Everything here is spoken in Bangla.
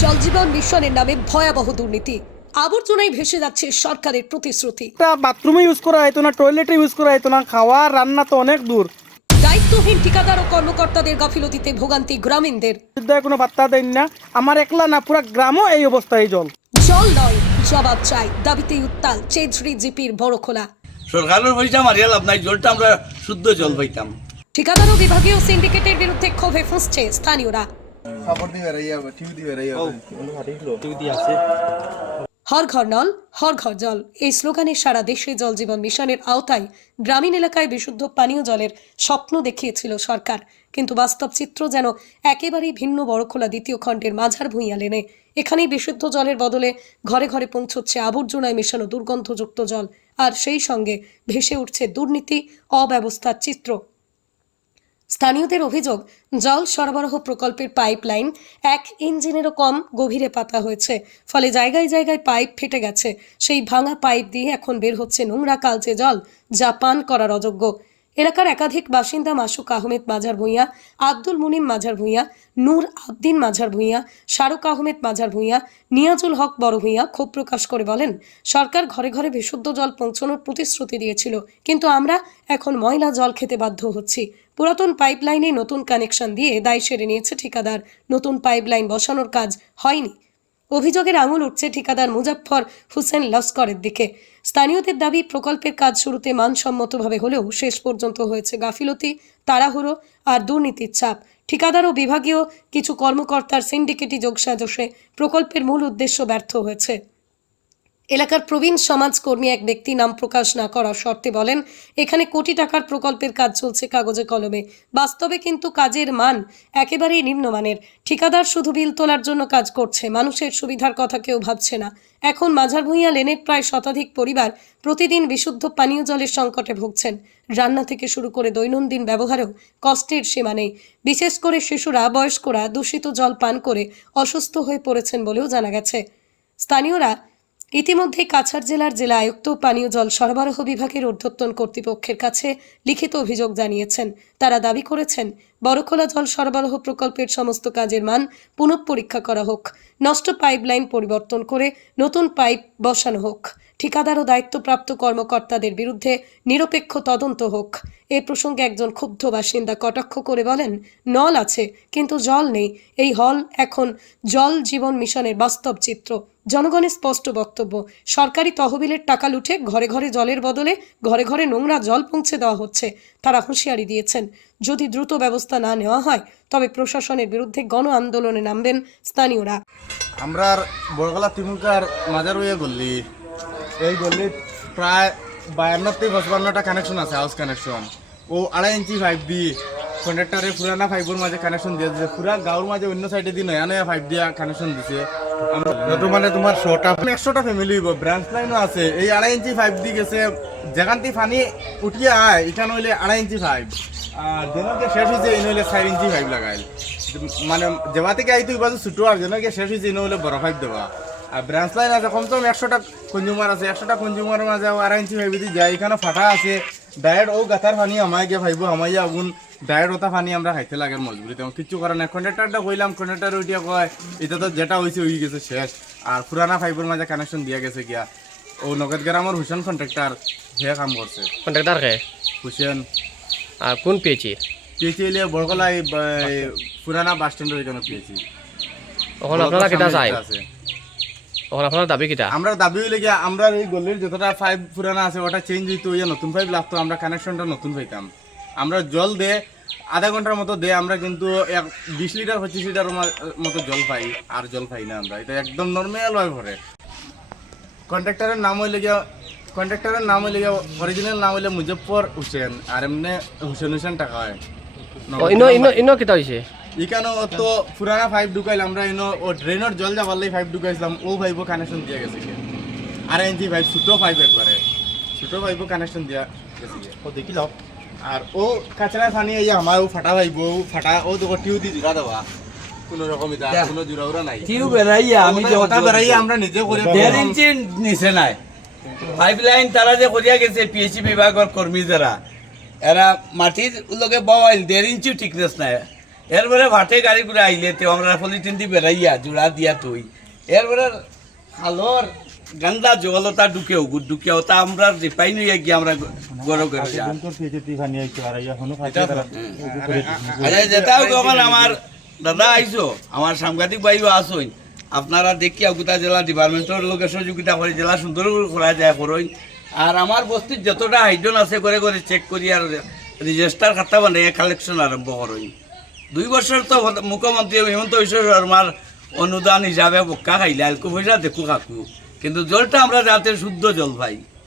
জল জীবন মিশনের নামে ভয়াবহ দুর্নীতি। আবর্জনায় ভেসে যাচ্ছে সরকারের প্রতিশ্রুতি। একটা বাথরুমে ইউজ করা হতো না টয়লেটে ইউজ করা হতো না খাওয়া রান্না তো অনেক দূর। দায়িত্বহীন ঠিকাদার ও কর্মকর্তাদের গাফিলতিতে ভোগান্তি গ্রামীণদের। বিদ্যায় কোনো বার্তা দেন না আমার একলা না পুরা গ্রামও এই অবস্থায় জল। জল নয় জবাব চাই দাবিতে উত্তাল চেজরি জিপির বড় খোলা। সরকারের পয়সা মারিয়া লাভ নাই জলটা আমরা শুদ্ধ জল পাইতাম। ঠিকাদার ও বিভাগীয় সিন্ডিকেটের বিরুদ্ধে ক্ষোভে ফুঁসছে স্থানীয়রা। হর ঘর নল হর ঘর জল। এই স্লোগানে সারা দেশে জল জীবন মিশনের আওতায় গ্রামীণ এলাকায় বিশুদ্ধ পানীয় জলের স্বপ্ন দেখিয়েছিল সরকার। কিন্তু বাস্তব চিত্র যেন একেবারেই ভিন্ন বড়খোলা দ্বিতীয় খণ্ডের মাঝার ভূঁইয়া লেনে। এখানেই বিশুদ্ধ জলের বদলে ঘরে ঘরে পৌঁছচ্ছে আবর্জনায় মেশানো দুর্গন্ধযুক্ত জল। আর সেই সঙ্গে ভেসে উঠছে দুর্নীতি অব্যবস্থার চিত্র। স্থানীয়দের অভিযোগ, জল সরবরাহ প্রকল্পের পাইপলাইন এক ইঞ্জিনেরও কম গভীরে পাতা হয়েছে। ফলে জায়গায় জায়গায় পাইপ ফেটে গেছে। সেই ভাঙা পাইপ দিয়ে এখন বের হচ্ছে নোংরা কালচে জল, যা পান করার অযোগ্য। এলাকার একাধিক বাসিন্দা মাসুক আহমেদ মাঝার ভূঁইয়া, আব্দুল মুনিম মাঝার ভূঁইয়া, নূর আবদিন মাঝার ভূঁইয়া, শাহরুখ আহমেদ মাঝার ভূঁইয়া, নিয়াজুল হক বড় ভূঁইয়া ক্ষোভ প্রকাশ করে বলেন, সরকার ঘরে ঘরে বিশুদ্ধ জল পৌঁছানোর প্রতিশ্রুতি দিয়েছিল, কিন্তু আমরা এখন ময়লা জল খেতে বাধ্য হচ্ছি। পুরাতন পাইপলাইনে নতুন কানেকশন দিয়ে দায় সেরে নিয়েছে ঠিকাদার, নতুন পাইপলাইন বসানোর কাজ হয়নি। অভিযোগের আঙুল উঠছে ঠিকাদার মুজাফর হুসেন লস্করের দিকে। স্থানীয়দের দাবি, প্রকল্পের কাজ শুরুতে মানসম্মতভাবে হলেও শেষ পর্যন্ত হয়েছে গাফিলতি, তাড়াহুড়ো আর দুর্নীতির চাপ। ঠিকাদার ও বিভাগীয় কিছু কর্মকর্তার সিন্ডিকেটি যোগসাজসে প্রকল্পের মূল উদ্দেশ্য ব্যর্থ হয়েছে। এলাকার প্রবীণ সমাজকর্মী এক ব্যক্তি নাম প্রকাশ না করার শর্তে বলেন, এখানে কোটি টাকার প্রকল্পের কাজ চলছে কাগজে কলমে। বাস্তবে কিন্তু কাজের মান একেবারেই নিম্নমানের। ঠিকাদার শুধু বিল তোলার জন্য কাজ করছে, মানুষের সুবিধার কথা কেউ ভাবছে না। এখন মাঝার ভূঁইয়া লেনের প্রায় শতাধিক পরিবার প্রতিদিন বিশুদ্ধ পানীয় জলের সংকটে ভুগছেন। রান্না থেকে শুরু করে দৈনন্দিন ব্যবহারেও কষ্টের সীমা নেই। বিশেষ করে শিশুরা, বয়স্করা দূষিত জল পান করে অসুস্থ হয়ে পড়েছেন বলেও জানা গেছে। স্থানীয়রা ইতিমধ্যে কাছাড় জেলার জেলা আয়ুক্ত পানীয় জল সরবরাহ বিভাগের ঊর্ধ্বতন কর্তৃপক্ষের কাছে লিখিত অভিযোগ জানিয়েছেন। তারা দাবি করেছেন, বড়খোলা জল সরবরাহ প্রকল্পের সমস্ত কাজের মান পুনঃপরীক্ষা করা হোক, নষ্ট পাইপলাইন পরিবর্তন করে নতুন পাইপ বসানো হোক, ঠিকাদার ও দায়িত্বপ্রাপ্ত কর্মকর্তাদের বিরুদ্ধে নিরপেক্ষ তদন্ত হোক। এ প্রসঙ্গে একজন ক্ষুব্ধ বাসিন্দা কটাক্ষ করে বলেন, নল আছে, কিন্তু জল নেই। এই হল এখন জল জীবন মিশনের বাস্তব চিত্র। জনগণের স্পষ্ট বক্তব্য, সরকারি তহবিলের টাকা লুঠে ঘরে ঘরে জলের বদলে ঘরে ঘরে নোংরা জল পৌঁছে দেওয়া হচ্ছে, তারা হুঁশিয়ারি দিয়েছেন। যদি দ্রুত ব্যবস্থা না নেওয়া হয়, তবে প্রশাসনের বিরুদ্ধে গণ আন্দোলনে নামবেন স্থানীয়রা। আমরা বড়গলা তিমুকার মাজার হয়ে গল্লি এই গল্লিত প্রায় বায়ান্ন থেকে পঁচপান্নটা কানেকশন আছে হাউস কানেকশন ও আড়াই ইঞ্চি ফাইভ দি কন্ডাক্টারে পুরানা পাইপের মাঝে কানেকশন দিয়ে দিছে পুরা গাঁওর মাঝে অন্য সাইডে দিয়ে নয়া নয়া ফাইভ দিয়া কানেকশন দিছে। নতুন মানে তোমার শোটা একশোটা ফ্যামিলি হইব ব্রাঞ্চ লাইনও আছে। এই আড়াই ইঞ্চি পাইপ দি গেছে, যেখান থেকে পানি উঠিয়ে আয় এখানে হইলে আড়াই ইঞ্চি পাইপ আর যেনকে শেষ হয়েছে এই হইলে চার ইঞ্চি পাইপ লাগাইল মানে যেবা থেকে আইতো বাজু ছোটো, আর যেনকে শেষ হয়েছে এই হইলে বড় পাইপ দেওয়া আর ব্রাঞ্চ লাইন আছে কমসে কম একশোটা কনজিউমার আছে, একশোটা কনজিউমারের মাঝে আড়াই ইঞ্চি ফাইভ দিয়ে যায়। এখানে ফাটা আছে। ডায়েট ও গাথার পানি আমায় গিয়ে ভাইব আমাইয়া আগুন। ডায়েট ওটা পানি আমরা খাইতে লাগে মজবুরিতে কিছু করে না কন্ডাক্টারটা কইলাম কন্ডাক্টার ওইটা কয় এটা তো যেটা হয়েছে হয়ে গেছে শেষ। আর পুরানা পাইপের মাঝে কানেকশন দিয়া গেছে গিয়া। ও নগদ গ্রামের হুসেন কন্ট্রাক্টর হে কাম করছে কন্ট্রাক্টর কে হুসেন আর কোন পেয়েছি পেয়েছি এলে বড়গলা এই ব- এই পুরানা বাস স্ট্যান্ডের এখানে পেয়েছি তখন আপনারা কিটা চাই? আছে। তখন আপনার দাবি কিটা? আমরা দাবি হইলে গিয়া আমরা এই গলির যতটা পাইপ পুরানা আছে ওটা চেঞ্জ হইতো ইয়া নতুন পাইপ লাগতো আমরা কানেকশনটা নতুন পাইতাম। আমরা জল দে আধা ঘণ্টার মতো দে আমরা কিন্তু এক বিশ লিটার পঁচিশ লিটার মতো জল পাই আর জল পাই না আমরা। এটা একদম নর্মাল হয় ভরে। কন্ট্রাক্টরের নাম হইলে গিয়া কন্ট্রাক্টরের নাম হইলে গিয়া অরিজিনাল নাম হইলে মুজফর হুসেন আর এমনি হুসেন হুসেন টাকা হয়। ইনো ইনো ইনো কিটা হয়েছে এখানে তো পুরানা পাইপ ঢুকাইলাম আমরা এনো ও ড্রেনের জল যাবার লাগে পাইপ ঢুকাইছিলাম ও পাইপও কানেকশন দিয়ে গেছে। আর ইঞ্চি পাইপ ছোটো পাইপ একবারে। ছোটো পাইপও কানেকশন দিয়া গেছে ও দেখি লও আর ও কাছড়া পানি এই আমার ও ফাটা পাইব ও ফাটা ও তো টিউ দি জোড়া দেওয়া কোনো রকম কোনো জোড়া ওরা নাই। টিউ বেড়াইয়া আমি যে ওটা বেড়াই আমরা নিজে করে দেড় ইঞ্চি নিচে নাই। পাইপ লাইন তারা যে করিয়া গেছে পিএইচি বিভাগের কর্মী যারা এরা মাটির লগে বওয়াইল দেড় ইঞ্চি ঠিকনেস নাই। এরপরে ভাটে গাড়ি করে আইলে তো আমরা পলিথিন দিয়ে বেড়াইয়া জোড়া দিয়া তুই এরপরে খালর গান্দা জলতা ঢুকেও ঢুকে ওটা আমরা যে পাই নিয়ে গিয়ে আমরা গরম করে আচ্ছা যেটাও তখন আমার দাদা আইসো আমার সাংবাদিক ভাইও আসইন আপনারা দেখিয়া গোটা জেলা ডিপার্টমেন্টের লোকের সহযোগিতা করে জেলা সুন্দর করা যায় করইন আর আমার বস্তির যতটা হাইডন আছে করে করে চেক করি আর রেজিস্টার খাতা বানিয়ে কালেকশন আরম্ভ করইন দুই বছর তো মুখ্যমন্ত্রী হেমন্ত বিশ্ব শর্মার অনুদান হিসাবে বোকা খাইলে, আলকু পয়সা দেখু কাকু। কিন্তু জলটা আমরা যাতে শুদ্ধ জল পাই।